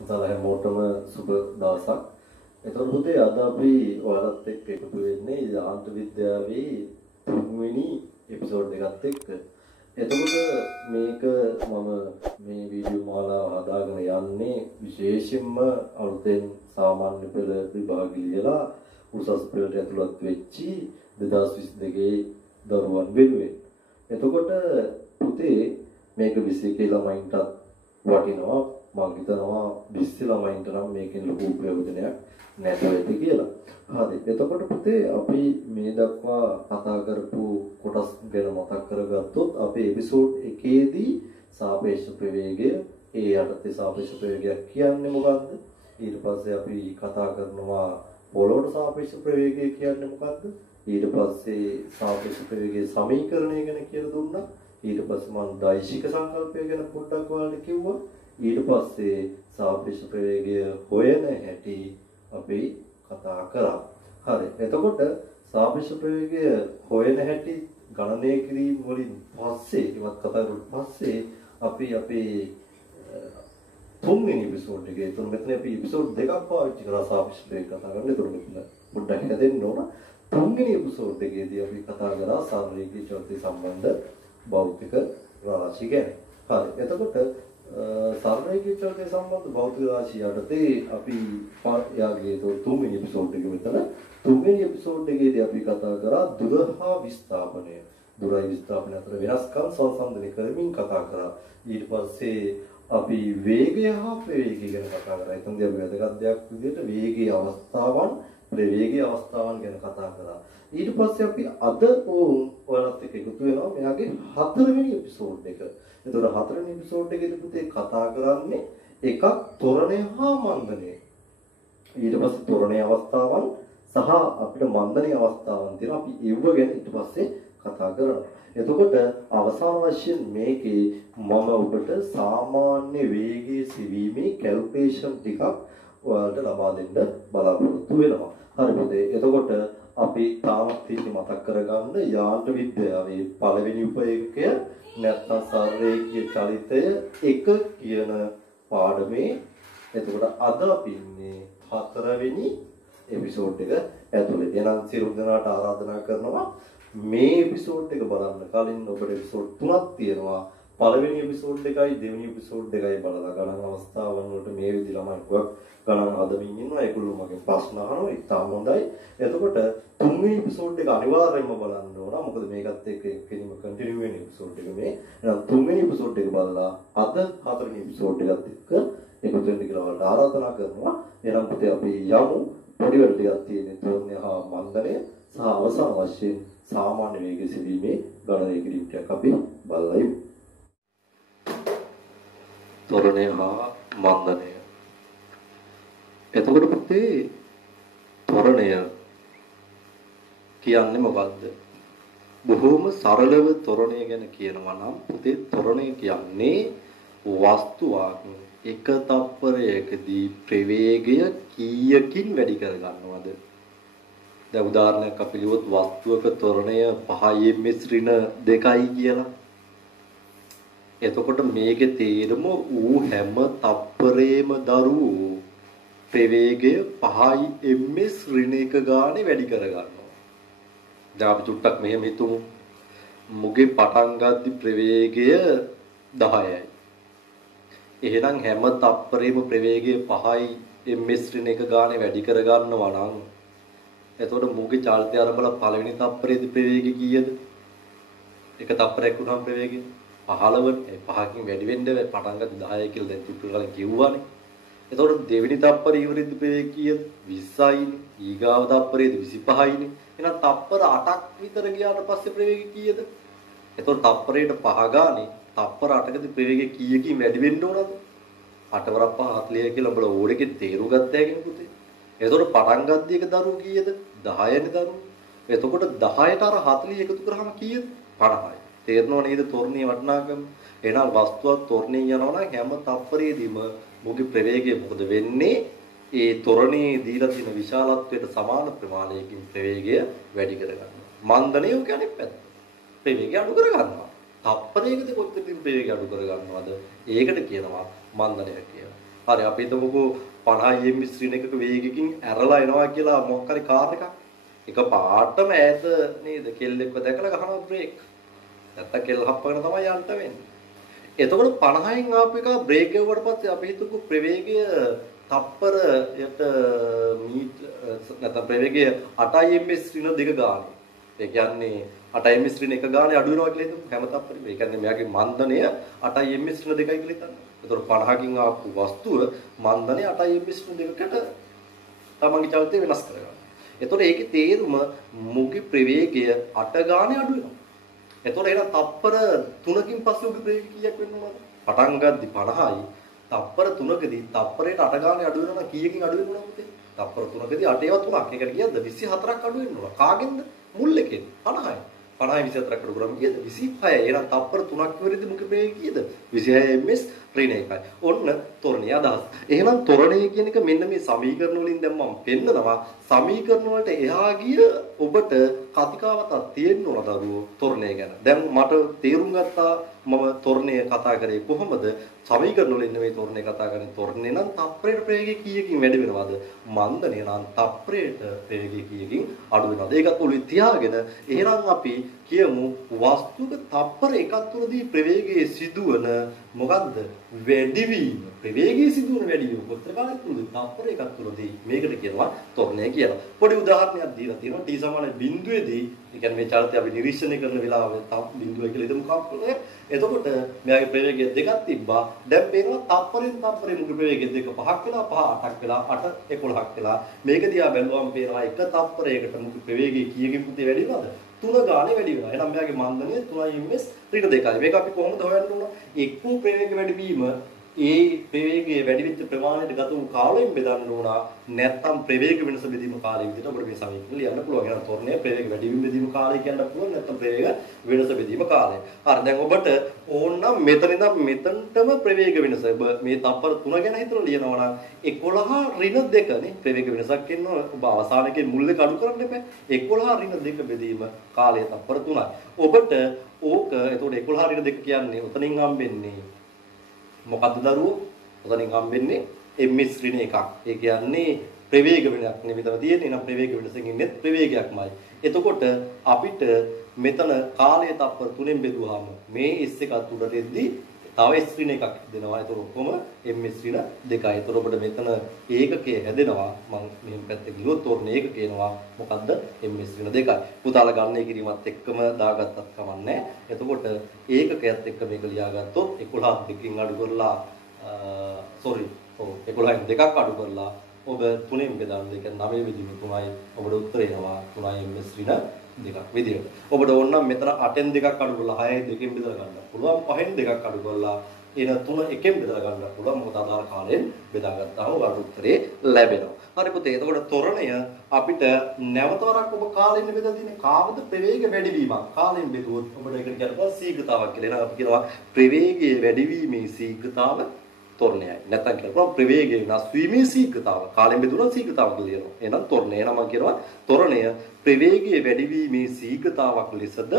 උසාල හැමෝටම සුබ දවසක්. එතකොට පුතේ අද අපි ඔයාලත් එක්ක එකතු වෙන්නේ යාන්ත්‍ර විද්‍යාවේ තුන්වෙනි එපිසෝඩ් එකත් එක්ක. එතකොට මේක මම මේ වීඩියෝ මාලාව හදාගෙන යන්නේ විශේෂයෙන්ම අලුතෙන් සාමාන්‍ය පෙළ විභාග ලියලා උසස් පෙළට ඇතුළත් වෙච්චි 2022 දරුවන් වෙනුවෙන්. එතකොට පුතේ මේක 21 ළමයින්ටත් වටිනවා. මම හිතනවා 20 ළමයින්ට නම් මේකෙන් ලොකු ප්‍රයෝජනයක් නැත වෙති කියලා. හරි. එතකොට පුතේ අපි මේ දක්වා කතා කරපු කොටස් ගැන මතක් කරගත්තොත් අපේ එපිසෝඩ් 1 දී සාපේක්ෂ ප්‍රවේගය ඒ යටතේ සාපේක්ෂ ප්‍රවේගයක් කියන්නේ මොකක්ද? ඊට පස්සේ අපි කතා කරනවා පොළොවට සාපේක්ෂ ප්‍රවේගය කියන්නේ මොකක්ද? ඊට පස්සේ සාපේක්ෂ ප්‍රවේගයේ සමීකරණය ගැන කියලා දුන්නා. ඊට පස්සේ මම දෛශික සංකල්පය ගැන පොඩ්ඩක් ඔයාලට කිව්වා. ඊට පස්සේ සාපේක්ෂ ප්‍රවේගය හොයන හැටි අපි කතා කරා. හරි. එතකොට සාපේක්ෂ ප්‍රවේගය හොයන හැටි ගණනය කිරීම වලින් පස්සේ ඉවත් කතා කරුවට පස්සේ අපි අපේ තුන්වෙනි එපිසෝඩ් එකේ තුන් මෙතන අපි එපිසෝඩ් දෙකක් පාවිච්චි කරලා සාපේක්ෂ ප්‍රවේගය කතා කරන්න. ඒතර මෙතන පොඩ්ඩක් හිතෙන්න ඕන. තුන්වෙනි එපිසෝඩ් එකේදී අපි කතා කරා සාරේඛී චෝද්‍ය සම්බන්ධ භෞතික රාශි ගැන. හරි. එතකොට සාරේඛී චෝද්‍ය සම්බන්ධ භෞතික රාශි යටතේ අපි යාගේ තුන්වෙනි එපිසෝඩ් එකේ මෙතන තුන්වෙනි එපිසෝඩ් එකේදී අපි කතා කරා දුර හා විස්ථාපනය. දුරයි විස්ථාපනය අතර වෙනස්කම් සංසන්දනය කරමින් කතා කරා. ඊට පස්සේ අපි වේගය හා ප්‍රවේගය ගැන කතා කරා. එතනදී අපි වැදගත් දෙයක් විදිහට වේගයේ අවස්ථාවන් ප්‍රවේගයේ අවස්ථාවන් ගැන කතා කරා. ඊට පස්සේ අපි අද ඔයාලත් එක්ක එකතු වෙනවා මෙයාගේ හතරවෙනි එපිසෝඩ් එක. එතකොට හතරවෙනි එපිසෝඩ් එකේදී පුතේ කතා කරන්නේ එකක් ත්වරණය හා මන්දනය. ඊට පස්සේ ත්වරණයේ අවස්ථාවන් සහ අපිට මන්දනයේ අවස්ථාවන් තියෙනවා. අපි ඒව ගැන ඊට පස්සේ කතා කරනවා. එතකොට අවසාන වශයෙන් මේකේ මම ඔබට සාමාන්‍ය වේගයේ සිවීමේ කැල්කුලේෂන් ටිකක් ඔයාලට ලබා දෙන්න බලාපොරොත්තු වෙනවා. හරි පුතේ. එතකොට අපි තාමත් ඉන්නේ මතක් කරගන්න යාන්ත්‍ර විද්‍යාවේ පළවෙනි උපයෝගය නැත්නම් සාරේඛීය චලිතය 1 කියන පාඩමේ. එතකොට අද අපි ඉන්නේ 4 වෙනි එපිසෝඩ් එක ඇතුළේ. එහෙනම් සියලු දෙනාට ආරාධනා කරනවා මේ එපිසෝඩ් එක බලන්න කලින් ඔබට එපිසෝඩ් 3ක් තියෙනවා. පළවෙනි එපිසෝඩ් එකයි දෙවෙනි එපිසෝඩ් එකයි බලලා ගණන් අවස්ථාවන් වලට මේ විදි ළමයි ගොඩක් ගණන් හදමින් ඉන්නවා. ඒගොල්ලෝ මගෙන් ප්‍රශ්න අහනවා. ඉතාම හොඳයි. එතකොට තුන්වෙනි එපිසෝඩ් එක අනිවාර්යයෙන්ම බලන්න ඕන. මොකද මේකත් එක්ක කෙලින්ම කන්ටිනියු වෙන එපිසෝඩ් එක මේ. එහෙනම් තුන්වෙනි එපිසෝඩ් එක බලලා අද හතරවෙනි එපිසෝඩ් එකත් එක්ක එකතු වෙන්න කියලා ඔයාලට ආරාධනා කරනවා. එහෙනම් පුතේ අපි යමු. පොඩි වැඩ ටිකක් තියෙන ත්වරණය හා මන්දනය සහ අවසාන වශයෙන් සාමාන්‍ය වේගය සිවීමේ ගණනය කිරීම ටිකක් අපි බලලා ඉමු. ත්වරණය හා මන්දනය. එතකොට පුතේ ත්වරණය කියන්නේ මොකද්ද? බොහෝම සරලව ත්වරණය ගැන කියනවා නම් පුතේ ත්වරණය කියන්නේ වස්තුවක් එක තප්පරයකදී ප්‍රවේගය කීයකින් වැඩි කර ගන්නවද? දැන් උදාහරණයක් අපි ලියුවොත් වස්තුවක ත්වරණය 5 ms ඍණ 2යි කියලා. එතකොට මේකේ තේරුම ඌ හැම තප්පරේම දරූ ප්‍රවේගය 5 ms ඍණ 1 ගානේ වැඩි කර ගන්නවා. දැන් අපි චුට්ටක් මෙහෙම හිතමු. මුගේ පටන් ගද්දි ප්‍රවේගය 10යි. එහෙනම් හැම තප්පරේම ප්‍රවේගය 5 ms ඍණ 1 ගානේ වැඩි කර ගන්නවා නම් එතකොට මුගේ චාලිතය ආරම්භලා පළවෙනි තප්පරේදී ප්‍රවේගය කීයද? එක තප්පරයක් වුණාම ප්‍රවේගය 15. 5කින් වැඩි වෙන්න පටන් ගත්තේ 10යි කියලා දැන් චුට්ටක් කලින් කිව්වානේ. එතකොට දෙවෙනි තප්පරේ ඉවරෙද්දී ප්‍රවේගය කීයද? 20යිනේ. ඊගාව තප්පරේදී 25යිනේ. එහෙනම් තප්පර 8ක් විතර ගියාට පස්සේ ප්‍රවේගය කීයද? එතකොට තප්පරයට 5 ගානේ තප්පර 8කදී ප්‍රවේගය කීයකින් වැඩි වෙන්න ඕනද? 8 වරක් 5 40 කියලා උඹලා ඕඩේකේ තේරුම් ගත්තා කියන පුතේ. එතකොට පටන් ගද්දී එක දරුවෝ කීයද? 10නේ දරුවෝ. එතකොට 10ට අර 40 එකතු කරාම කීයද? 50යි. තේරෙනව නේද තොරණයේ වටිනාකම? එහෙනම් වස්තුවක් තොරණේ යනවා නම් හැම තප්පරයේදීම මුගේ ප්‍රවේගය මොකද වෙන්නේ? ඒ තොරණේ දීලා තියෙන විශාලත්වයට සමාන ප්‍රමාණයකින් ප්‍රවේගය වැඩි කර ගන්නවා. මන්දනය කියන්නේ පැත්ත. ප්‍රවේගය අඩු කර ගන්නවා. තප්පරයකදී කොච්චරකින් ප්‍රවේගය අඩු කර ගන්නවද? ඒකට කියනවා මන්දනය කියලා. හරි අපි හිතමුකෝ 50 ms ශ්‍රීන එකක වේගයකින් ඇරලා එනවා කියලා මොකක් හරි කාර් එකක්. එක පාටම ඈත නේද කෙල්ලෙක්ව දැකලා ගහනවා බ්‍රේක්. නැත්තම් කෙල්ල හප්පගෙන තමයි යන්න වෙන්නේ. එතකොට 50න් ආපු එක බ්‍රේක් ගෙවුවට පස්සේ අපි හිතමු ප්‍රවේගය තප්පරයට නැත්නම් ප්‍රවේගය 8 ms ශ්‍රීන දෙක ගානේ. ඒ කියන්නේ 8 ms ශ්‍රීන එක ගානේ අඩු වෙනවා කියලා හිතමු හැම තප්පරෙම. ඒ කියන්නේ මෙයාගේ මන්දනය 8 ms ශ්‍රීන දෙකයි කියලා හිතන්න. එතකොට 50කින් ආපු වස්තුව මන්දනය 8 ms ශ්‍රීන දෙකකට තමන්ගේ චලිතය වෙනස් කරගන්නවා. එතකොට ඒකේ තේරුම මුගේ ප්‍රවේගය 8 ගානේ අඩු වෙනවා. එතකොට එහෙනම් තප්පර 3කින් පස්සේ උගේ ප්‍රවේගය කීයක් වෙන්න ඕනද? පටන් ගද්දි 50යි. තප්පර 3කදී තප්පරයට 8 ගානේ අඩු වෙනවා නම් කීයකින් අඩු වෙන්න ඕනද? තප්පර 3කදී 8 ඒවා 3ක්. ඒකට කියද්ද 24ක් අඩු වෙන්න ඕන. කාගෙන්ද? මුල් එකෙන්. 50යි. 50යි 24ක් අඩු කරාම කීයද? 26යි. එහෙනම් තප්පර 3ක් ඉවරෙද්දි මුගේ ප්‍රවේගය කීයද? 26 ms ශ්‍රීන එකයි. ඔන්න තොරණේ අදහස්. එහෙනම් තොරණේ කියන එක මෙන්න මේ සමීකරණ වලින් දැන් මම පෙන්නනවා. සමීකරණ වලට එහා ගිය ඔබට කතිකාවතක් තියෙන්න ඕන දරුවෝ තොරණේ ගැන. දැන් මට තේරුම් ගත්තා මම තොරණේ කතා කරේ කොහොමද? සමීකරණ වලින් නෙමෙයි තොරණේ කතා කරන්නේ. තොරණේ නම් තප්පරයට ප්‍රවේගය කීයකින් වැඩි වෙනවද? මන්දනේ නම් තප්පරයට ප්‍රවේගය කීයකින් අඩු වෙනවද? ඒකත් ඔළුවේ තියාගෙන එහෙනම් අපි කියමු වස්තුක තප්පර එකක් තුරදී ප්‍රවේගයේ සිදුවන මොකද්ද? වැඩිවීම. ප්‍රවේගයේ සිදුවන වැඩිවීම කොතර කාලයක් තුරදී තප්පර එකක් තුරදී මේකට කියනවා තොරණය කියලා. පොඩි උදාහරණයක් දීලා තියෙනවා. t සමාන බිඳුවේදී ඒ කියන්නේ මේ චලිතය අපි නිරීක්ෂණය කරන වෙලාවේ බිඳුව කියලා හිතමු කප්පලේ. එතකොට මෙයාගේ ප්‍රවේගය දෙකක් තිබ්බා. දැන් පේනවා තප්පරෙන් තප්පරේ මුගේ ප්‍රවේගය දෙක 5ක් වෙලා 5 8ක් වෙලා 8 11ක් වෙලා. මේක දිහා බැලුවම පේනවා එක තප්පරයකට මුගේ ප්‍රවේගය කීයකින් පුතේ වැඩි වෙනවද? 3 ගානේ වැඩි වෙනවා. එහෙනම් මෙයාගේ මන්දනය 3 ms ශ්‍රීන දෙකයි. මේක අපි කොහොමද හොයන්න ඕන? එක්කෝ ප්‍රවේග වැඩිවීම ඒ ප්‍රවේගයේ වැඩි වෙච්ච ප්‍රමාණයට ගත වූ කාලයෙන් බෙදන්න ඕන. නැත්නම් ප්‍රවේග වෙනස බෙදීම කාලය විදිහට අපිට මේ සමීකරණ ලියන්න පුළුවන්. එහෙනම් තොරණයේ ප්‍රවේග වැඩිවීම බෙදීම කාලය කියන්න පුළුවන්. නැත්නම් ප්‍රවේග වෙනස බෙදීම කාලය. හරි දැන් ඔබට ඕනනම් මෙතන ඉඳන් මෙතනටම ප්‍රවේග වෙනස මේ තප්පර 3 ගැන හිතලා ලියනවා නම් 11 ඍණ 2 නේ ප්‍රවේග වෙනසක් එනවා. ඔබ අවසානයේ මුල් එක අඩු කරන්න එපා. 11 ඍණ 2 බෙදීම කාලය තප්පර 3යි. ඔබට ඕක එතකොට 11 ඍණ 2 කියන්නේ උතනින් හම්බෙන්නේ මොකද්ද දරුවෝ? උතනින් හම්බෙන්නේ ms ඍණ එකක්. ඒ කියන්නේ ප්‍රවේග වෙනසක් නෙවෙයි මෙතන තියෙන්නේ. එහෙනම් ප්‍රවේග වෙනසකින් ඉන්නේ ප්‍රවේගයක්මයි. එතකොට අපිට මෙතන කාලය තප්පර 3ෙන් බෙදුවාම මේ s එකත් උඩට එද්දී තව s ඍණ එකක් දෙනවා. ඒතකොට ඔක්කොම ms ඍණ 2යි. ඒතකොට ඔබට මෙතන ඒකකය හැදෙනවා. මම මෙහෙම පැත්තේ ගියොත් තෝරන ඒකක එනවා. මොකද්ද? ms ඍණ 2යි. පුතාලා ගණනය කිරීමත් එක්කම දාගත්තත් කමන්නේ. එතකොට ඒකකයත් එක්ක මේක ලියාගත්තොත් 11 දෙකකින් අඩු කරලා 11න් දෙකක් අඩු කරලා ඔබ 3ෙන් බෙදන්න. ඒක 9 බෙදීම 3යි. ඔබට උත්තර එනවා 3යි ms ඍණ දෙකක් විදියට. ඔබට ඕන නම් මෙතන 8න් දෙකක් අඩු කරලා 6යි දෙකෙන් බෙදලා ගන්න පුළුවන්. 5න් දෙකක් අඩු කරලා එන 3 එකෙන් බෙදලා ගන්න පුළුවන්. මොකද අදාළ කාලයෙන් බෙදාගත්තාම ඔබට උත්තරේ ලැබෙනවා. හරි පුතේ. එතකොට තොරණය අපිට නැවත වරක් ඔබ කාලයෙන් බෙදලා දෙන්නේ කාමද ප්‍රවේග වැඩිවීමක්. කාලයෙන් බෙදුවොත් ඔබට ඒකට කියනවා ශීඝ්‍රතාවක් කියලා. එහෙනම් අපි කියනවා ප්‍රවේගයේ වැඩිවීමේ ශීඝ්‍රතාව තොරණයයි. නැත්නම් කියනවා ප්‍රවේගය වෙනස් වීමේ ශීඝ්‍රතාව. කාලයෙන් බෙදුණා ශීඝ්‍රතාව කියලා කියනවා. එහෙනම් තොරණය නම කියනවා තොරණය ප්‍රවේගයේ වැඩිවීමේ ශීඝ්‍රතාවක් ලෙසද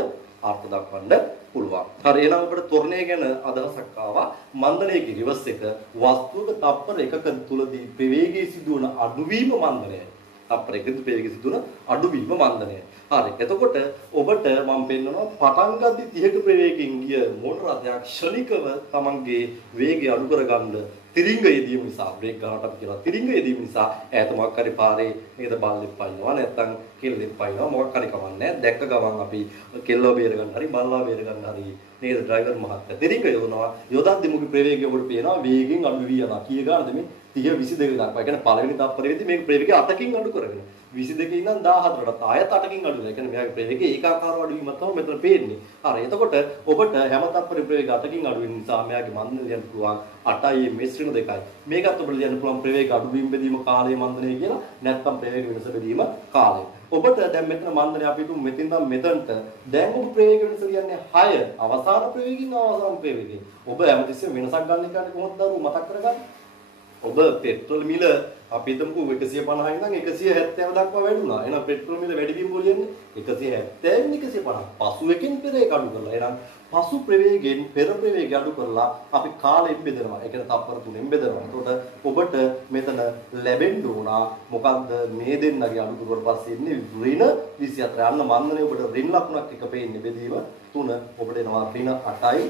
අර්ථ දක්වන්න පුළුවන්. හරි එහෙනම් අපිට තොරණය ගැන අදහසක් ආවා. මන්දනයේ රිවර්ස් එක වස්තුවක තප්පර එකක තුලදී ප්‍රවේගයේ සිදුවන අඩුවීම මන්දනයයි. තප්පර එකක ප්‍රවේගයේ සිදුවන අඩුවීම මන්දනයයි. හරි. එතකොට ඔබට මම පෙන්නනවා පටන් ගද්දි 30ක ප්‍රවේගයෙන් ගිය මෝටර රථයක් ක්ෂණිකව තමන්ගේ වේගය අඩු කරගන්න තිරිංග යෙදීම නිසා බ්‍රේක් ගන්නට අපි කියනවා තිරිංග යෙදීම නිසා ඈත මොකක් හරි පාරේ නේද බල්ලෙක් පයින්නවා නැත්නම් කෙල්ලෙක් පයින්නවා මොකක් හරි කමන්නේ දැක්ක ගමන් අපි කෙල්ලව බේර ගන්න හරි බල්ලව බේර ගන්න හරි නේද ඩ්‍රයිවර් මහත්තයා තිරිංග යොදනවා යොදද්දි මුගේ ප්‍රවේගය ඔබට පේනවා වේගෙන් අඩු වී යනවා කීය ගන්නද මේ 30 22 දක්වා. ඒ කියන්නේ පළවෙනි තප්පරෙදී මේක ප්‍රවේගය 8කින් අඩු කරගෙන 22 ඉඳන් 14ට ආයත 8කින් අඩු වෙනවා. ඒ කියන්නේ මෙයාගේ ප්‍රවේගයේ ඒකාකාරව අඩු වීමක් තමයි මෙතන පේන්නේ. හරි. එතකොට ඔබට හැම තප්පරේ ප්‍රවේගය 8කින් අඩු වෙන නිසා මෙයාගේ මන්දනය ලියන්න පුළුවන් 8යි ms ඍණ 2යි. මේකත් ඔබට ලියන්න පුළුවන් ප්‍රවේග අඩු වීම බෙදීම කාලය මන්දනය කියලා. නැත්නම් ප්‍රවේග වෙනස බෙදීම කාලය. ඔබට දැන් මෙතන මන්දනය අපි හිතමු මෙතෙන් ඉඳන් මෙතනට දැන් ඔබ ප්‍රවේග වෙනස ලියන්නේ 6 අවසාන ප්‍රවේගින් අවසාන ප්‍රවේගින්. ඔබ හැමතිස්සෙම වෙනසක් ගන්න එක කොහොමද දරුවෝ මතක් කරගන්නේ? ඔබ පෙට්‍රල් මිල අපි හිතමුකෝ 150 ඉඳන් 170 දක්වා වැඩුණා. එහෙනම් පෙට්‍රල් මිල වැඩි වීම කියන්නේ 170 150. පසු එකකින් පෙර ඒක අඩු කරලා. එහෙනම් පසු ප්‍රවේගයෙන් පෙර ප්‍රවේගය අඩු කරලා අපි කාලෙන් බෙදනවා. ඒ කියන්නේ තප්පර 3ෙන් බෙදනවා. එතකොට ඔබට මෙතන ලැබෙන්න උනා මොකද්ද මේ දෙන්නගේ අඩු කරුවට පස්සේ ඉන්නේ ඍණ 24. අන්න මන්දනේ ඔබට ඍණ ලකුණක් එක පේන්නේ බෙදීම 3. ඔබට එනවා ඍණ 8යි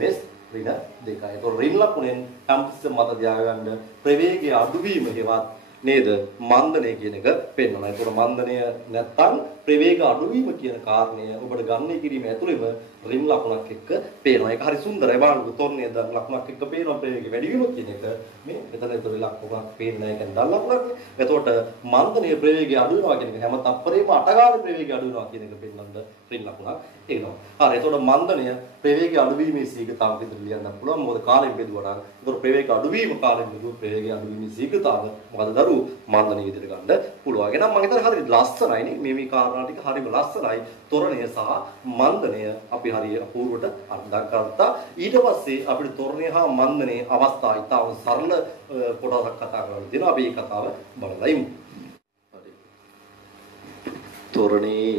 ms ඍණ 2යි. ඒක ඍණ ලකුණෙන් සම්පූර්ණ මත තියාගන්න ප්‍රවේගයේ අඩුවීම හේවත් නේද මන්දනය කියන එක පෙන්වනවා. ඒතකොට මන්දනය නැත්තම් ප්‍රවේග අඩුවීම කියන කාරණය ඔබට ගණනය කිරීම ඇතුළේම රිම් ලකුණක් එක්ක පේනවා. ඒක හරි සුන්දරයි. බලන්න තොරණේ දන් ලකුණක් එක්ක පේනවා ප්‍රවේග වැඩි වීම කියන එක. මේ මෙතන ඒතර ලකුණක් පේන්නේ නැහැ කියන්නේ දන් ලකුණක්. එතකොට මන්දනයේ ප්‍රවේගය අඩු වෙනවා කියන එක හැම තප්පරේම 8 ගානේ ප්‍රවේගය අඩු වෙනවා කියන එක පෙන්වන්න රිම් ලකුණක් එනවා. හරි. එතකොට මන්දනය ප්‍රවේගය අඩුවීමේ සීඝ්‍රතාව විතර ලියන්න පුළුවන්. මොකද කාලෙන් බෙදුවා නම්. එතකොට ප්‍රවේග අඩුවීම කාලෙන් බෙදුව ප්‍රවේගය අඩුවීමේ සීඝ්‍රතාව මොකද දරු මන්දනය විදිහට ගන්න පුළුවන්. එහෙනම් මම හිතන්නේ හරිය ලස්සනයි නේ මේ කාරණා ටික හරියම ලස්සනයි. තොරණය සහ මන්දනය අපි හරිය අපූර්වට අර්ථයක් ගත්තා. ඊට පස්සේ අපිට තොරණය හා මන්දනයේ අවස්ථා ඉතාම සරල කොටසක් කතා කරන්න දෙනවා. අපි මේ කතාව බලලා ඉමු. හරි. තොරණේ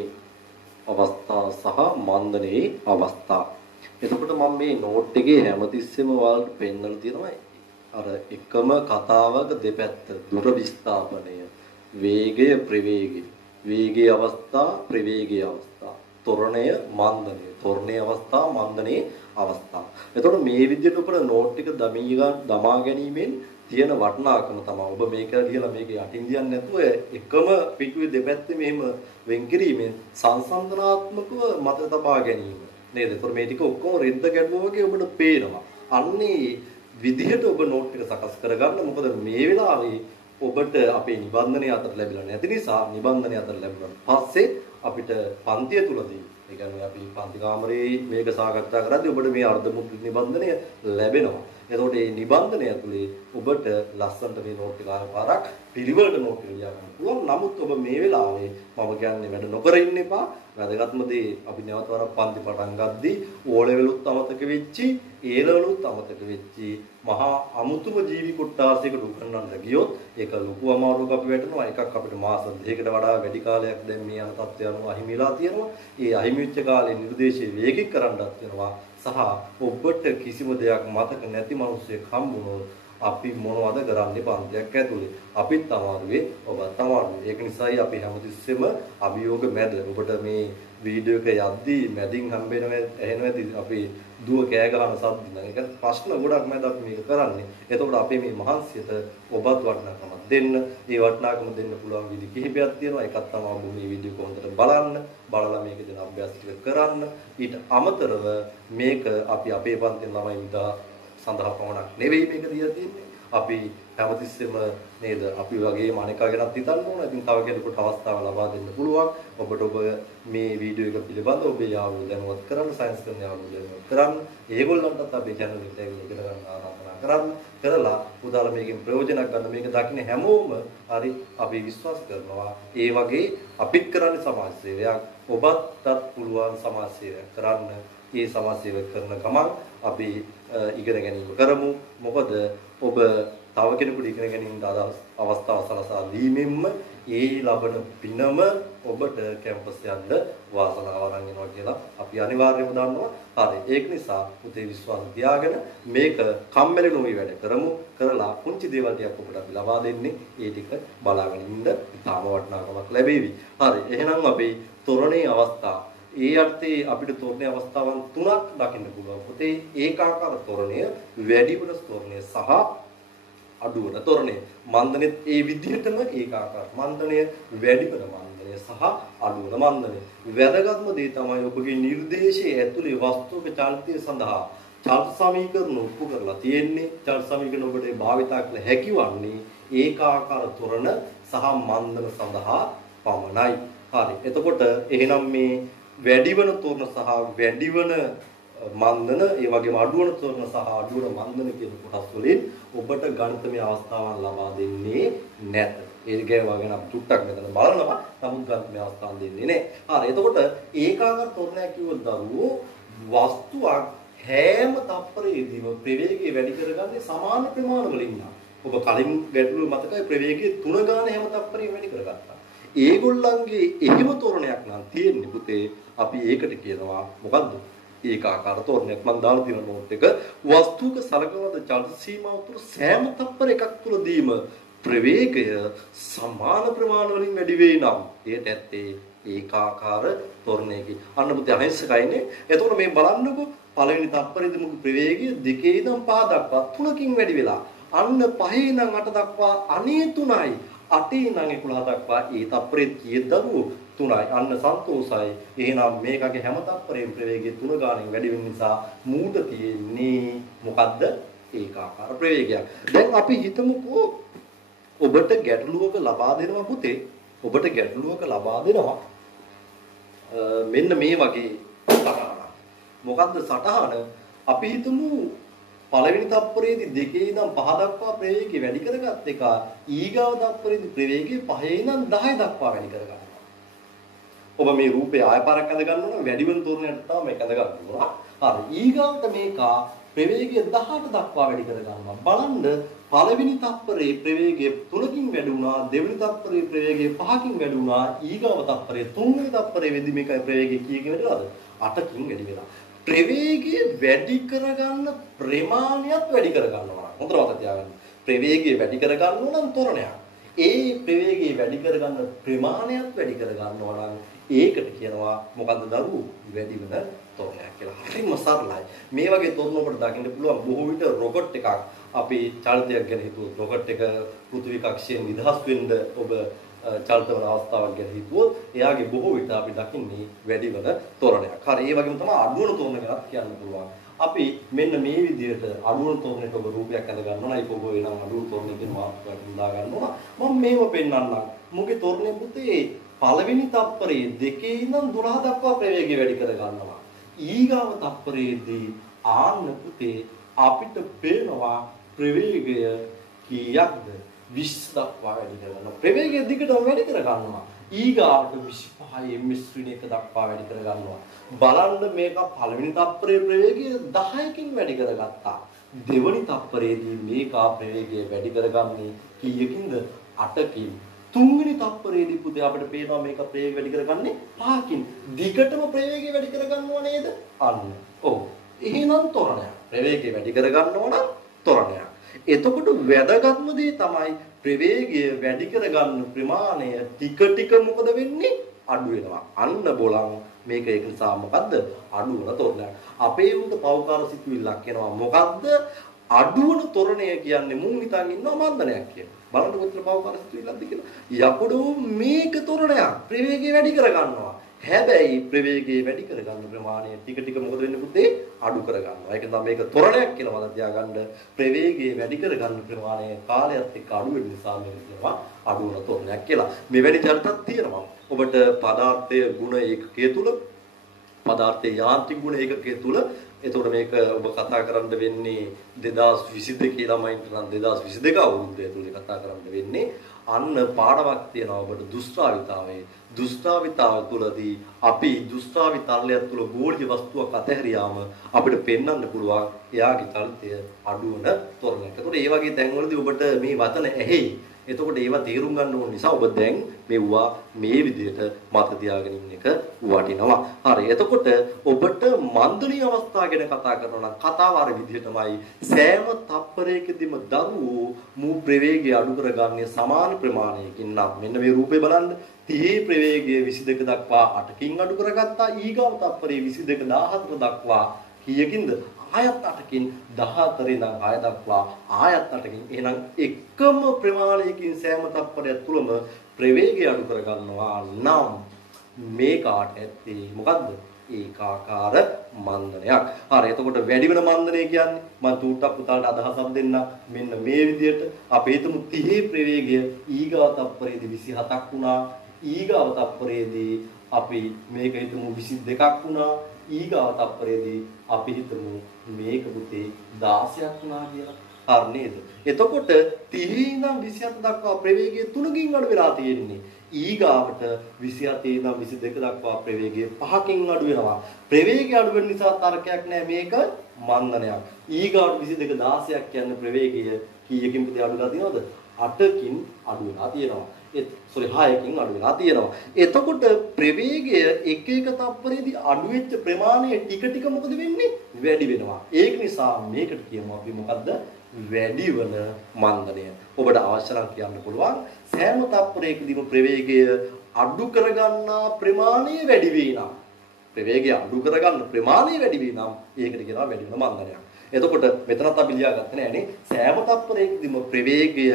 අවස්ථා සහ මන්දනයේ අවස්ථා. එතකොට මම මේ නෝට් එකේ හැමතිස්සෙම ඔයාලට පෙන්නලා තියෙනවා අර එකම කතාවක දෙපැත්ත දුර විස්ථාපනය වේගය ප්‍රවේගය වේගයේ අවස්ථා ප්‍රවේගයේ අවස්ථා තොරණය මන්දනය තොරණයේ අවස්ථා මන්දනයේ අවස්ථා. එතකොට මේ විදිහට උපර නෝට් එක දමා ගැනීමෙන් තියෙන වටිනාකම තමයි ඔබ මේක ලියලා මේක යටින් දියන්නේ නැතුව එකම පිටුවේ දෙපැත්තේ මෙහෙම වෙන් කිරීමෙන් සංසන්දනාත්මකව මත තබා ගැනීම නේද? ඒතකොට මේ ටික ඔක්කොම රෙද්ද ගැඩුවා වගේ ඔබට පේනවා. අන්නේ විදිහට ඔබ නෝට් එක සකස් කරගන්න. මොකද මේ වෙලාවේ ඔබට අපේ නිබන්ධනය අතර ලැබිලා නැති නිසා නිබන්ධනය අතර ලැබුණාට පස්සේ අපිට පන්තිය තුලදී ඒ කියන්නේ අපි පන්ති කාමරේ මේක සාකච්ඡා කරද්දී ඔබට මේ අර්ධ මුද්‍රිත නිබන්ධනය ලැබෙනවා. එතකොට මේ නිබන්ධනය ඇතුලේ ඔබට ලස්සනට මේ නෝට් එක ආකාරයක් පිළිවෙලට නෝට් එක ලියා ගන්න පුළුවන්. නමුත් ඔබ මේ වෙලාවේ මම කියන්නේ වැඩ නොකර ඉන්න එපා. වැදගත්ම දේ අපි නැවත වරක් පන්ති පටන් ගද්දී ඕ ලෙවලුත් අමතක වෙච්චි, ඒ ලෙවලුත් අමතක වෙච්චි මහා අමුතුම ජීවි කොට්ටාසයකට උගන්වන්න ගියොත් ඒක ලොකු අමාරුවක් අපි වැටෙනවා. එකක් අපිට මාස 2කට වඩා වැඩි කාලයක් දැන් මේ යන තත්ත්වය අනුව අහිමි වෙලා තියෙනවා. ඒ අහිමි වෙච්ච කාලේ නිර්දේශයේ වේගික කරන්නත් වෙනවා. සහ ඔබට කිසිම දෙයක් මතක නැති මිනිස්සෙක් හම්බුනොත් අපි මොනවද කරන්නේ පන්තියක් ඇතුලේ? අපිත් අමාරුවේ ඔබත් අමාරුවේ. ඒක නිසායි අපි හැමතිස්සෙම අභියෝග මැද ඔබට මේ වීඩියෝ එක යද්දී මැදින් හම්බෙනවා ඇහෙනවා ඇති අපි දුව කෑ ගහන සද්ද නේද? ඒක ප්‍රශ්න ගොඩක් මැද අපි මේක කරන්නේ. එතකොට අපේ මේ මහන්සියට ඔබත් වටිනාකමක් දෙන්න. ඒ වටිනාකම දෙන්න පුළුවන් විදි කිහිපයක් තියෙනවා. එකක් තමයි ඔබ මේ වීඩියෝ එක හොඳට බලන්න. බලලා මේක දෙන අභ්‍යාස ටික කරන්න. ඊට අමතරව මේක අපි අපේ පන්තියේ ළමයි විදා සඳහා පමණක් නෙවෙයි මේක දියලා තියෙන්නේ. අපි හැමතිස්සෙම නේද අපි වගේම අනිකා ගැනත් හිතන්න ඕන. ඉතින් තව කෙනෙකුට අවස්ථාව ලබා දෙන්න පුළුවන්. ඔබට ඔබ මේ වීඩියෝ එක පිළිබඳව ඔබේ යාළුවෝ දැනුවත් කරන්න, සයන්ස් කරන යාළුවෝ දැනුවත් කරන්න. ඒගොල්ලන්ටත් අපේ channel එකට ඇවිල්ලා ඉගෙන ගන්න ආරාධනා කරන්න. කරලා උදාලා මේකෙන් ප්‍රයෝජනක් ගන්න මේක දකින්න හැමෝම හරි අපි විශ්වාස කරනවා. ඒ වගේ අපිත් කරන්නේ සමාජ සේවයක්. ඔබටත් පුළුවන් සමාජ සේවයක් කරන්න. මේ සමාජ සේවය කරන ගමන් අපි ඉගෙන ගැනීම කරමු. මොකද ඔබ තව කෙනෙකුට ඉගෙන ගැනීමට අවස්ථාව සලසා දීමෙන්ම ඒ ලබන පිනම ඔබට කැම්පස් යන්න වාසනාව අරන් එනවා කියලා අපි අනිවාර්යයෙන්ම දන්නවා. හරි. ඒක නිසා පුතේ විශ්වාස තියාගෙන මේක කම්මැලි නොවි වැඩ කරමු. කරලා පුංචි දේවල් ටිකක් ඔබට අපි ලබා දෙන්නේ. ඒ ටික බලාගෙන ඉන්න ඉතාම වටිනාකමක් ලැබෙවි. හරි. එහෙනම් අපි තොරණේ අවස්ථාව ඒ අර්ථයේ අපිට තොරණේ අවස්ථාවන් 3ක් දකින්න පුළුවන්. පුතේ ඒකාකාර තොරණය, වැඩි වන තොරණය සහ අඩු වන තොරණය. මන්දනෙත් ඒ විදිහටම ඒකාකාර මන්දනය, වැඩි වන මන්දනය සහ අඩු වන මන්දනය. වැදගත්ම දේ තමයි ඔබගේ නිර්දේශයේ ඇතුලේ වස්තුවක චලිතය සඳහා චලිත සමීකරණ ඔප්පු කරලා තියෙන්නේ. චලිත සමීකරණ ඔබට භාවිතා කළ හැකි වන්නේ ඒකාකාර තොරණ සහ මන්දන සඳහා පමණයි. හරි. එතකොට එහෙනම් මේ වැඩිවන තොරණ සහ වැඩිවන මන්දන ඒ වගේම අඩුවන තොරණ සහ අඩුවන මන්දන කියන කොටස් වලින් ඔබට ගණිතමය අවස්ථාවන් ලබා දෙන්නේ නැත. ඒක ගැන අපි චුට්ටක් මෙතන බලනවා. නමුත් ගණිතමය අවස්ථාවන් දෙන්නේ නැහැ. හරි. එතකොට ඒකාකාර තොරණයක් කිව්වොත් දරුවෝ වස්තුවක් හැම තප්පරයේදීම ප්‍රවේගය වැඩි කරගන්නේ සමාන ප්‍රමාණ වලින් නම්. ඔබ කලින් ගැටලුව මතකයි ප්‍රවේගය 3 ගාන හැම තප්පරෙම වැඩි කරගත්තා. ඒගොල්ලන්ගේ එහෙම තොරණයක් නම් තියෙන්නේ පුතේ අපි ඒකට කියනවා මොකද්ද? ඒකාකාර තොරණයක්. මම දාලා තියෙන නෝට් එක වස්තුක සලකවද චලන සීමාව තුළ සෑම තප්පර එකක් තුළදීම ප්‍රවේගය සමාන ප්‍රමාණ වලින් වැඩි වෙයි නම් ඒට ඇත්තේ ඒකාකාර තොරණයකි. අන්න පුතේ අහිංසකයිනේ. එතකොට මේ බලන්නකෝ පළවෙනි තප්පරේදී මුගේ ප්‍රවේගය 2 ඉඳන් 5 දක්වා 3කින් වැඩි වෙලා. අන්න 5 ඉඳන් 8 දක්වා අනේ 3යි. 8 ඉඳන් 11 දක්වා ඒ තප්පරේ කීයද දරුවෝ 3යි. අන්න සන්තෝසයි. එහෙනම් මේකගේ හැම තප්පරේම ප්‍රවේගය 3 ගාණින් වැඩි වෙන නිසා මූට තියෙන්නේ මොකද්ද? ඒකාකාර ප්‍රවේගයක්. දැන් අපි හිතමුකෝ ඔබට ගැටලුවක ලබා දෙනවා පුතේ. ඔබට ගැටලුවක ලබා දෙනවා. මෙන්න මේ වගේ සටහනක්. මොකද්ද සටහන? අපි හිතමු පළවෙනි තප්පරේදී 2 ඉඳන් 5 දක්වා ප්‍රවේගය වැඩි කරගත් එක ඊගාව තප්පරේදී ප්‍රවේගය 5 ඉඳන් 10 දක්වා වැඩි කරගන්නවා. ඔබ මේ රූපේ ආයපාරක් අඳ ගන්න ඕන වැඩි වෙන තොරණයට තමයි මේක අඳ ගන්න ඕන. හරි. ඊගාවට මේක ප්‍රවේගය 18 දක්වා වැඩි කරගන්නවා. බලන්න පළවෙනි තප්පරේ ප්‍රවේගය 3කින් වැඩි වුණා, දෙවෙනි තප්පරේ ප්‍රවේගය 5කින් වැඩි වුණා, ඊගාව තප්පරේ තුන්වෙනි තප්පරේ වෙදි මේකයි ප්‍රවේගය කීයකින් වැඩි වෙලාද? 8කින් වැඩි වෙලා. ප්‍රවේගය වැඩි කරගන්න ප්‍රමාණයත් වැඩි කරගන්නවා. හොඳට මතක තියාගන්න. ප්‍රවේගය වැඩි කරගන්න නම් තොරණයක්. ඒ ප්‍රවේගය වැඩි කරගන්න ප්‍රමාණයත් වැඩි කරගන්නවා නම් ඒකට කියනවා මොකද්ද දරුවෝ? වැඩි වෙන තොරණයක් කියලා. හරිම සරලයි. මේ වගේ තොරණ ඔබට දකින්න පුළුවන් බොහෝ විට රොකට් එකක් අපි චලිතයක් ගැන හිතුවොත් රොකට් එක පෘථිවි කක්ෂයෙන් නිදහස් වෙන්න ඔබ චලිත වන අවස්ථාවක් ගැන හිතුවොත් එයාගේ බොහෝ විට අපි දකින්නේ වැඩි වෙන තොරණයක්. හරි ඒ වගේම තමයි අඩු වෙන තොරණ ගැනත් කියන්න පුළුවන්. අපි මෙන්න මේ විදිහට අඩු වෙන තොරණයට ඔබ රූපයක් අඳ ගන්නවා නම් ඒක ඔබ වෙනම් අඩු වෙන තොරණයකින් මාතෘකාවක් දා ගන්නවා. මම මේව පෙන්නන්නම්. මුගේ තොරණේ පුතේ පළවෙනි තප්පරේ 2 ඉඳන් 12 දක්වා ප්‍රවේගය වැඩි කර ගන්නවා. ඊගාව තප්පරේදී ආන්න පුතේ අපිට පේනවා ප්‍රවේගය කීයක්ද 20 දක්වා වැඩි කරගන්නවා. ප්‍රවේගය දිගටම වැඩි කර ගන්නවා. ඊගාවට 25 ms ශ්‍රේණියක දක්වා වැඩි කර ගන්නවා. බලන්න මේක පළවෙනි තප්පරේ ප්‍රවේගය 10කින් වැඩි කරගත්තා. දෙවෙනි තප්පරේදී මේක ප්‍රවේගය වැඩි කරගන්නේ කීයකින්ද? 8කින්. තුන්වෙනි තප්පරේදී පුතේ අපිට පේනවා මේක ප්‍රවේගය වැඩි කරගන්නේ 5කින්. දිගටම ප්‍රවේගය වැඩි කරගන්නව නේද? අන්න. ඔව්. එහෙනම් තොරණයක්. ප්‍රවේගය වැඩි කරගන්නව නම් තොරණයක්. එතකොට වැදගත්ම දේ තමයි ප්‍රවේගය වැඩි කරගන්න ප්‍රමාණය ටික ටික මොකද වෙන්නේ? අඩු වෙනවා. අන්න බලන්න මේක ඒක නිසා මොකද්ද? අඩු වෙන තොරණයක්. අපේ උන්ට පෞකාර සිතුවිල්ලක් එනවා. මොකද්ද? අඩු වෙන තොරණය කියන්නේ මුන් හිතන් ඉන්නවා මන්දනයක් කියලා. බලන්න කොච්චර පෞකාර සිතුවිල්ලක්ද කියලා. යකඩෝ මේක තොරණයක්. ප්‍රවේගය වැඩි කරගන්නවා. හැබැයි ප්‍රවේගය වැඩි කරගන්න ප්‍රමාණය ටික ටික මොකද වෙන්නේ පුතේ? අඩු කරගන්නවා. ඒක තමයි මේක තොරණයක් කියලා මතක තියාගන්න. ප්‍රවේගය වැඩි කරගන්න ප්‍රමාණය කාලයත් එක්ක අඩු වෙන නිසා මේක කියනවා අඩු වෙන තොරණයක් කියලා. මෙවැනි චරිතක් තියෙනවා. ඔබට පදාර්ථයේ ගුණ ඒකකයේ තුල පදාර්ථයේ යාන්ත්‍රික ගුණ ඒකකයේ තුල එතකොට මේක ඔබ කතා කරන්න වෙන්නේ 2022 ළමයින්ට නම් 2022 අවුරුද්දේ තුලේ කතා කරන්න වෙන්නේ. අන්න පාඩමක් තියෙනවා ඔබට දුෂ්ටාවිතාවේ. දුෂ්ටාවිතාව තුලදී අපි දුෂ්ටාවිතල්ලයක් තුල ගෝලීය වස්තුවක් අතහැරියාම අපිට පෙන්වන්න පුළුවන් එයාගේ චලිතය අඩු වෙන තොරණයක්. එතකොට මේ වගේ තැන්වලදී ඔබට මේ වචන ඇහෙයි. එතකොට ඒවා තේරුම් ගන්න ඕන නිසා ඔබ දැන් මෙවුවා මේ විදිහට මතක තියාගෙන ඉන්න එක වටිනවා. හරි. එතකොට ඔබට මන්දනීය අවස්ථා ගැන කතා කරනවා නම් කතාව අර විදිහටමයි සෑම තප්පරයකදීම දරුවෝ මූ ප්‍රවේගය අඩු කරගන්නේ සමාන ප්‍රමාණයකින් නම් මෙන්න මේ රූපේ බලන්න 30 ප්‍රවේගය 22 දක්වා 8කින් අඩු කරගත්තා. ඊගාව තප්පරේ 22 14 දක්වා කීයකින්ද? ආයත් 8කින් 14 ඉඳන් 6 දක්වා ආයත් 8කින්. එහෙනම් එකම ප්‍රමාණයකින් සෑම තප්පරයක් තුලම ප්‍රවේගය අඩු කරගන්නවා නම් මේ කාට ඇත්තේ මොකද්ද? ඒකාකාර මන්දනයක්. හරි. එතකොට වැඩි වෙන මන්දනය කියන්නේ මම තුට්ටක් පුතාලට අදහසක් දෙන්න. මෙන්න මේ විදිහට අපි හිතමු 30 ප්‍රවේගය ඊගාව තප්පරේදී 27ක් වුණා. ඊගාව තප්පරේදී අපි මේක හිතමු 22ක් වුණා. ඊගාව තප්පරේදී අපි හිතමු මේක පුතේ 16ක් වුණා කියලා. හරි නේද? එතකොට 30 ඉඳන් 27 දක්වා ප්‍රවේගය 3කින් අඩු වෙලා තියෙන්නේ. ඊගාවට 27 ඉඳන් 22 දක්වා ප්‍රවේගය 5කින් අඩු වෙනවා. ප්‍රවේගය අඩු වෙන නිසා තර්කයක් නැහැ මේක මන්දනයක්. ඊගාවට 22 16ක් කියන්නේ ප්‍රවේගය කීයකින් පුතේ අඩු වෙලා තියෙනවද? 8කින් අඩු වෙලා තියෙනවා. 6කින් අඩු වෙලා තියෙනවා. එතකොට ප්‍රවේගය එක එක තප්පරයේදී අඩු වෙච්ච ප්‍රමාණය ටික ටික මොකද වෙන්නේ? වැඩි වෙනවා. ඒක නිසා මේකට කියමු අපි මොකද්ද? වැඩි වන මන්දනය. ඔබට අවශ්‍ය නම් කියන්න පුළුවන් සෑම තප්පරයකදීම ප්‍රවේගය අඩු කරගන්නා ප්‍රමාණය වැඩි වේ නම් ප්‍රවේගය අඩු කරගන්න ප්‍රමාණය වැඩි වේ නම් ඒකට කියනවා වැඩි වෙන මන්දනයක්. එතකොට මෙතනත් අපි ලියාගත්තේ නෑනේ සෑම තප්පරයකදීම ප්‍රවේගය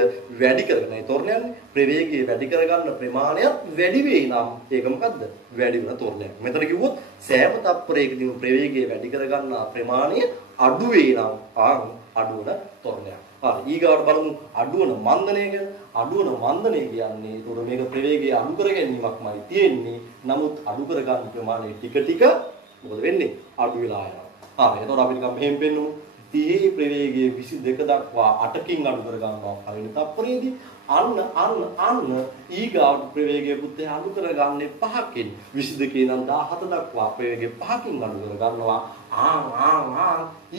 වැඩි කරගෙන ඒ තොරණයන්නේ ප්‍රවේගය වැඩි කරගන්න ප්‍රමාණයත් වැඩි වෙයි නම් ඒක මොකද්ද? වැඩි වෙන තොරණයක්. මෙතන කිව්වොත් සෑම තප්පරයකදීම ප්‍රවේගය වැඩි කරගන්න ප්‍රමාණය අඩු වෙයි නම් අඩු වෙන තොරණයක්. හරි ඊගාවට බලමු අඩු වෙන මන්දනය ගැන. අඩු වෙන මන්දනය කියන්නේ ඒතකොට මේක ප්‍රවේගය අඩු කර ගැනීමක්මයි තියෙන්නේ. නමුත් අඩු කරගන්න ප්‍රමාණය ටික ටික මොකද වෙන්නේ? අඩු වෙලා යනවා. හරි එතකොට අපි නිකන් මෙහෙම පෙන්නමු. 30 ප්‍රවේගයේ 22 දක්වා 8කින් අඩු කර ගන්නවා පළවෙනි තප්පරයේදී අන්න ඊගාවට ප්‍රවේගය පුතේ අඩු කරගන්නේ 5කින් 22 ඉඳන් 17 දක්වා ප්‍රවේගය 5කින් අඩු කර ගන්නවා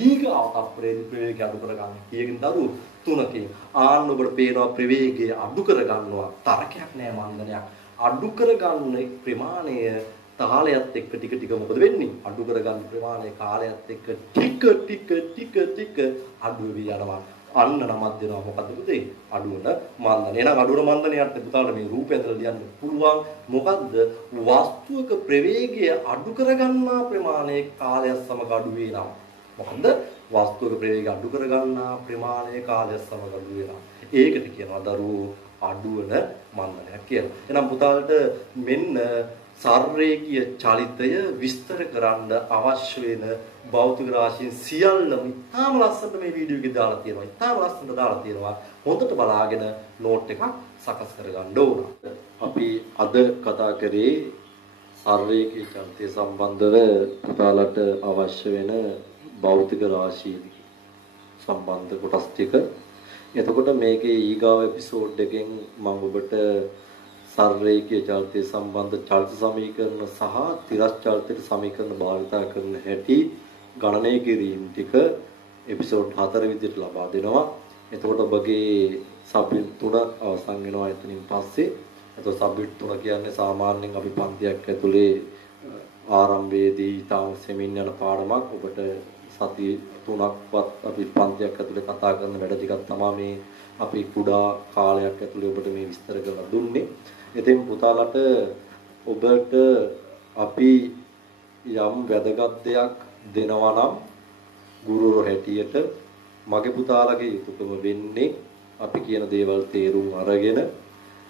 ඊගාව තප්පරයේදී ප්‍රවේගය අඩු කරගන්නේ කීයකින් දරුවෝ 3කින් ඔබට පේනවා ප්‍රවේගය අඩු කරගන්නවා තරකයක් නෑ මන්දනයක් අඩු කරගන්න ප්‍රමාණය කාලයත් එක්ක ටික ටික මොකද වෙන්නේ? අඩු කරගන්න ප්‍රමාණය කාලයත් එක්ක ටික අඩු වෙවි යනවා. අන්න නමක් දෙනවා මොකද්ද පුතේ? අඩු වෙන මන්දනය. එහෙනම් අඩු වෙන මන්දනයට පුතාට මේ රූපය ඇතුළේ ලියන්න පුළුවන්. මොකද්ද? වස්තුවක ප්‍රවේගය අඩු කරගන්නා ප්‍රමාණය කාලයත් සමග අඩු වෙනවා. මොකද්ද? වස්තුවක ප්‍රවේගය අඩු කරගන්නා ප්‍රමාණය කාලයත් සමග අඩු වෙනවා. ඒකට කියනවා දරුවෝ අඩු වෙන මන්දනයක් කියලා. එහෙනම් පුතාලට මෙන්න සර්රේඛීය චලිතය විස්තර කරන්න අවශ්‍ය වෙන භෞතික රාශීන් සියල්ලම ඉතාම ලස්සනට මේ වීඩියෝ එකේ දාලා තියෙනවා. ඉතාම ලස්සනට දාලා තියෙනවා. හොඳට බලාගෙන නෝට් එකක් සකස් කරගන්න ඕන. අපි අද කතා කරේ සර්රේඛීය චලිතය සම්බන්ධව පුතාලට අවශ්‍ය වෙන භෞතික රාශී සම්බන්ධ කොටස් ටික. එතකොට මේකේ ඊගාව එපිසෝඩ් එකෙන් මම ඔබට සර්රේඛීය චලිතය සම්බන්ධ චලිත සමීකරණ සහ තිරස් චලිතයට සමීකරණ භාවිතා කරන හැටි ගණනය කිරීම ටික එපිසෝඩ් 4 විදිහට ලබා දෙනවා. එතකොට ඔබගේ සබ්ජෙක්ට් 3 අවසන් වෙනවා එතනින් පස්සේ. එතකොට සබ්ජෙක්ට් 3 කියන්නේ සාමාන්‍යයෙන් අපි පන්තියක් ඇතුලේ ආරම්භයේදී තාම සෙමින් යන පාඩමක්. ඔබට සති 3ක්වත් අපි පන්තියක් ඇතුලේ කතා කරන වැඩ ටිකක් තමයි මේ අපි කුඩා කාලයක් ඇතුලේ ඔබට මේ විස්තර කරලා දුන්නේ. ඉතින් පුතාලට ඔබට අපි යම් වැදගත් දෙයක් දෙනවා නම් ගුරුවරු හැටියට මගේ පුතාලගේ යුතුයකම වෙන්නේ අපි කියන දේවල් තේරුම් අරගෙන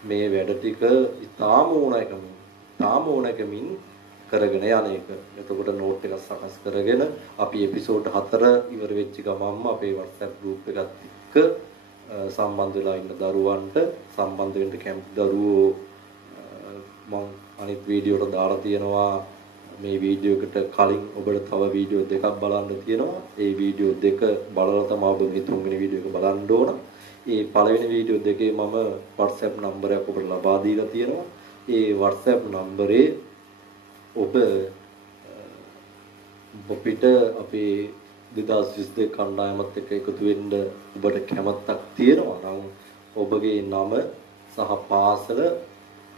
මේ වැඩ ටික ඉතාම ඕනෑකමින් කරගෙන යන එක. එතකොට නෝට් එකක් සකස් කරගෙන අපි එපිසෝඩ් 4 ඉවර වෙච්ච ගමන්ම අපේ WhatsApp group එකත් එක්ක සම්බන්ධ වෙලා ඉන්න දරුවන්ට සම්බන්ධ වෙන්න කැමති දරුවෝ මම අනිත් වීඩියෝට දාලා තියෙනවා. මේ වීඩියෝ එකට කලින් ඔබට තව වීඩියෝ දෙකක් බලන්න තියෙනවා. ඒ වීඩියෝ දෙක බලලා තමයි ඔබ මේ තුන්වෙනි වීඩියෝ එක බලන්න ඕන. ඒ පළවෙනි වීඩියෝ දෙකේ මම WhatsApp නම්බරයක් ඔබට ලබා දීලා තියෙනවා. ඒ WhatsApp නම්බරේ ඔබ අපිට අපේ 2022 කණ්ඩායමත් එක්ක එකතු වෙන්න ඔබට කැමැත්තක් තියෙනවා නම් ඔබගේ නම සහ පාසල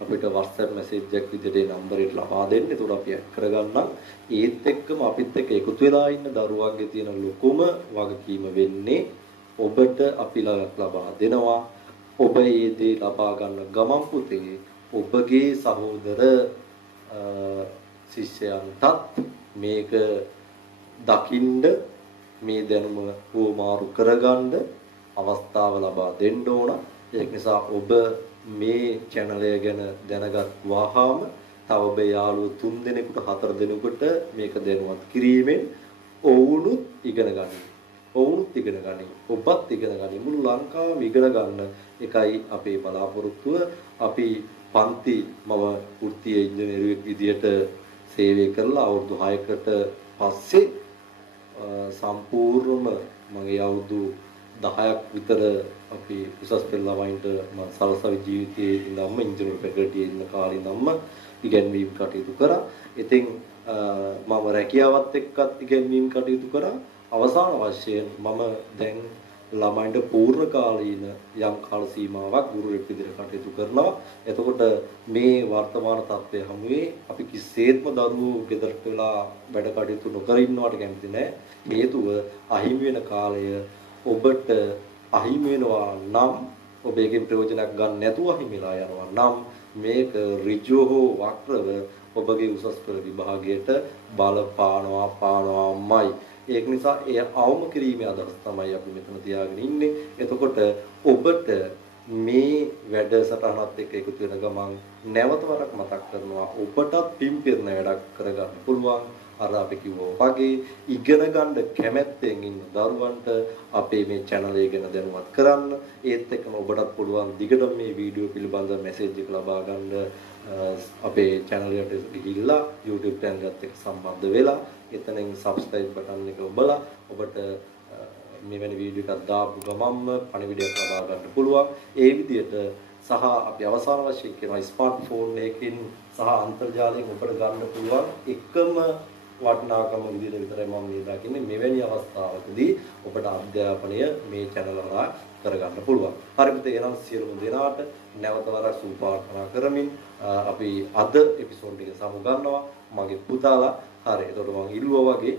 අපිට WhatsApp message එකක් විදිහට ඒ නම්බරයට ලබා දෙන්න. ඒකට අපි ඇඩ් කරගන්නම්. ඒත් එක්කම අපිත් එක්ක එකතු වෙලා ඉන්න දරුවන්ගේ තියෙන ලොකුම වගකීම වෙන්නේ ඔබට අපි ලබා දෙනවා. ඔබ මේ දේ ලබා ගන්න ගමන් පුතේ ඔබගේ සහෝදර ශිෂ්‍යයන්ටත් මේක දකින්න මේ දැනුම වමාරු කරගන්න අවස්ථාව ලබා දෙන්න ඕන. ඒක නිසා ඔබ මේ channel එක ගැන දැනගත් වහාම තව ඔබේ යාළුවෝ 3 දෙනෙකුට 4 දෙනෙකුට මේක දැනුවත් කිරීමෙන් ඔවුනුත් ඉගෙන ගන්න. ඔවුනුත් ඉගෙන ගන්න. ඔබත් ඉගෙන ගන්න. මුළු ලංකාවම ඉගෙන ගන්න එකයි අපේ බලාපොරොත්තුව. අපි පන්ති මම වෘත්තීය ඉංජිනේරුවෙක් විදියට සේවය කරලා අවුරුදු 6කට පස්සේ සම්පූර්ණම මගේ අවුරුදු 10ක් විතර අපි උසස් පෙළ ළමයින්ට මම සලසවි ජීවිතයේ ඉඳන්ම ඉංජිනේරු ෆැකල්ටි ඉන්න කාලේ ඉඳන්ම ඉගෙනීම් කටයුතු කරා. ඉතින් මම රැකියාවත් එක්කත් ඉගෙනීම් කටයුතු කරා. අවසාන වශයෙන් මම දැන් ළමයින්ට පූර්ණ කාලීන යම් කාල සීමාවක් ගුරුවරයෙක් විදිහට කටයුතු කරනවා. එතකොට මේ වර්තමාන තත්ත්වය හැමුවේ අපි කිසිසේත්ම දරුවෝ ගෙදරට වෙලා වැඩ කටයුතු නොකර ඉන්නවට කැමති නැහැ. හේතුව අහිමි වෙන කාලය ඔබට අහිමි වෙනවා නම් ඔබ ඒකෙන් ප්‍රයෝජනයක් ගන්න නැතුව අහිමිලා යනවා නම් මේක ඍජුව හෝ වක්‍රව ඔබගේ උසස් පෙළ විභාගයට බලපානවාමයි. ඒක නිසා එය අවම කිරීමේ අදහස තමයි අපි මෙතන තියාගෙන ඉන්නේ. එතකොට ඔබට මේ වැඩසටහනත් එක්ක එකතු වෙන ගමන් නැවත වරක් මතක් කරනවා ඔබටත් පිම්පිරන වැඩක් කරගන්න පුළුවන්. අර අපි කිව්වා වගේ ඉගෙන ගන්න කැමැත්තෙන් ඉන්න දරුවන්ට අපේ මේ channel එක ගැන දැනුවත් කරන්න. ඒත් එක්කම ඔබටත් පුළුවන් දිගටම මේ වීඩියෝ පිළිබඳ මැසේජ් එක ලබා ගන්න අපේ channel එකට ගිහිල්ලා YouTube channel එකත් එක්ක සම්බන්ධ වෙලා එතනින් subscribe button එක ඔබලා ඔබට මෙවැනි වීඩියෝ එකක් දාපු ගමන්ම පණිවිඩයක් ලබා ගන්න පුළුවන්. ඒ විදිහට සහ අපි අවසාන වශයෙන් කියන ස්මාර්ට්ෆෝන් එකකින් සහ අන්තර්ජාලයෙන් ඔබට ගන්න පුළුවන් එකම වටිනාකම විදිහට විතරයි මම මේ දකින්නේ. මෙවැනි අවස්ථාවකදී ඔබට අධ්‍යාපනය මේ channel හරහා කරගන්න පුළුවන්. හරියට එහෙනම් සියලුම දෙනාට නැවත වරක් සුබ ප්‍රාර්ථනා කරමින් අපි අද එපිසෝඩ් එක සමු ගන්නවා. මගේ පුතාලා හරි. ඒතකොට මම ඉල්ලුවා වගේ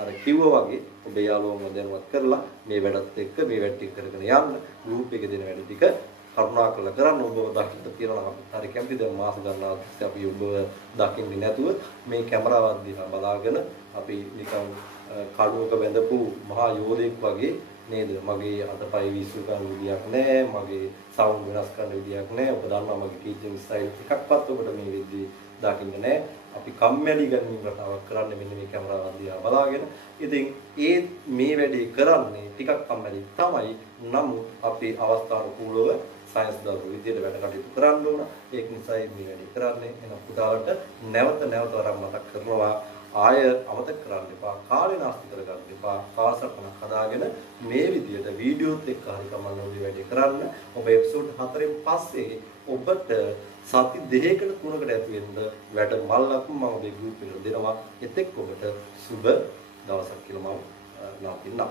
අර කිව්වා වගේ ඔබේ යාළුවන්ව දැනුවත් කරලා මේ වැඩත් එක්ක මේ වැඩ ටික කරගෙන යන්න. ගෲප් එකේ දෙන වැඩ ටික කරුණාකරලා කරන්න. ඔබව දකින්න තියනවා අපි හරි කැමති. දැන් මාස ගණනාවක් තිස්සේ අපි ඔබව දකින්නේ නැතුව මේ කැමරාවක් දිහා බලාගෙන අපි නිකන් කඩුවක බැඳපු මහා යෝධයෙක් වගේ නේද? මගේ අතපය විශ්ු කරන විදියක් නැහැ. මගේ සවුන්ඩ් වෙනස් කරන විදියක් නැහැ. ඔබ දන්නවා මගේ ටීචින් ස්ටයිල් එකක්වත් ඔබට මේ වෙද්දී දකින්න නැහැ. අපි කම්මැලි ගැනීම රටාවක් කරන්නේ මෙන්න මේ කැමරාවක් දිහා බලාගෙන. ඉතින් මේ වැඩේ කරන්නේ ටිකක් කම්මැලි තමයි. නමුත් අපි අවස්ථානුකූලව සයන්ස් දරුවෝ විදියට වැඩ කටයුතු කරන්න ඕන. ඒක නිසා මේ වැඩේ කරන්නේ. එහෙනම් පුතාලට නැවත වරක් මතක් කරනවා. ආය අමතක කරන්න එපා. කාලේ නාස්ති කරගන්න එපා. කාලසටහනක් හදාගෙන මේ විදියට වීඩියෝත් එක්ක හරි කමන්න ඔබේ වැඩේ කරන්න. ඔබ එපිසෝඩ් 4න් පස්සේ ඔබට සති 2කට 3කට ඇති වෙන්න වැඩ මල්ලක් මම ඔබේ ගෲප් එකට දෙනවා. එතෙක් ඔබට සුබ දවසක් කියලා මම නවතිනවා.